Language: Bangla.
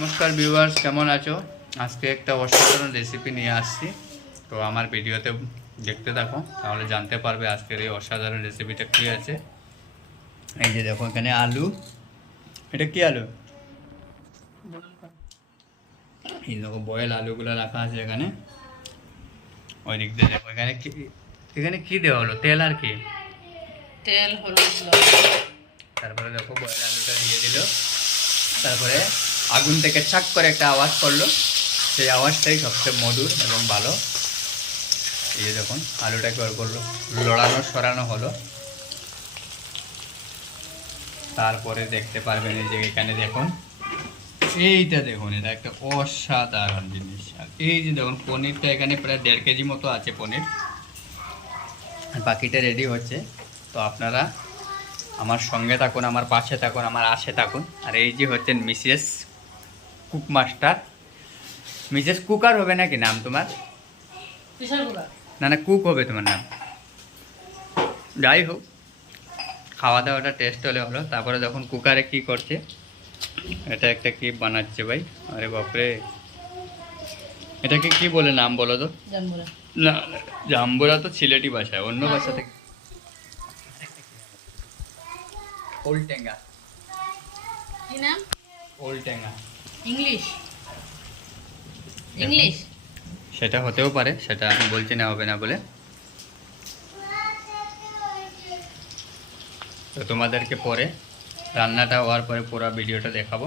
নমস্কার ভিউয়ার্স কেমন আছো? আজকে একটা অসাধারণ রেসিপি নিয়ে আসছি। তো আমার ভিডিওতে দেখতে থাকো তাহলে জানতে পারবে আজকের এই অসাধারণ রেসিপিটা কী আছে। এই যে দেখো এখানে আলু। এটা কি আলু? এই দেখো বয়েল আলুগুলো রাখা আছে এখানে। ওই দিক দিয়ে দেখো এখানে কি এখানে কী দেওয়া হলো? তেল আর কি? তেল হলো তারপরে দেখো বয়েল আলুটা দিয়ে দিল। তারপরে আগুন থেকে ছাক করে একটা আওয়াজ করল। সেই আওয়াজটাই সবচেয়ে মধুর এবং ভালো। এই দেখুন, আলুটা কি করল। লড়ানো, সরানো হলো। তারপরে দেখতে পারবেন এই যে এখানে দেখুন। এইটা দেখুন, এটা একটা অসাধারণ জিনিস। আর এই যে দেখুন, পনিরটা এখানে প্রায় দেড় কেজি মতো আছে পনির। বাকিটা রেডি হচ্ছে। তো আপনারা আমার সঙ্গে থাকুন, আমার পাশে থাকুন, আমার আশে থাকুন। আর এই যে হচ্ছেন Mrs cook master Mrs cooker হবে নাকি নাম তোমার? না না কুক হবে তোমার নাম। যাই হোক খাওয়া দাওয়াটা টেস্ট হলে হলো তারপরে যখন কুকারে কি করছে এটা একটা কি বানাচ্ছে ভাই? আরে বাপরে। এটাকে কি বলে নাম বলো তো? না। জাম্বুরা তো সিলেটি ভাষায় অন্য ভাষা থেকে। ওলটেঙ্গা। কি নাম? ওলটেঙ্গা। ইংলিশ। ইংলিশ। সেটা হতেও পারে, সেটা আপনি বলছি না হবে না বলে। তো তোমাদেরকে পরে রান্নাটা হওয়ার পরে পুরো ভিডিওটা দেখাবো।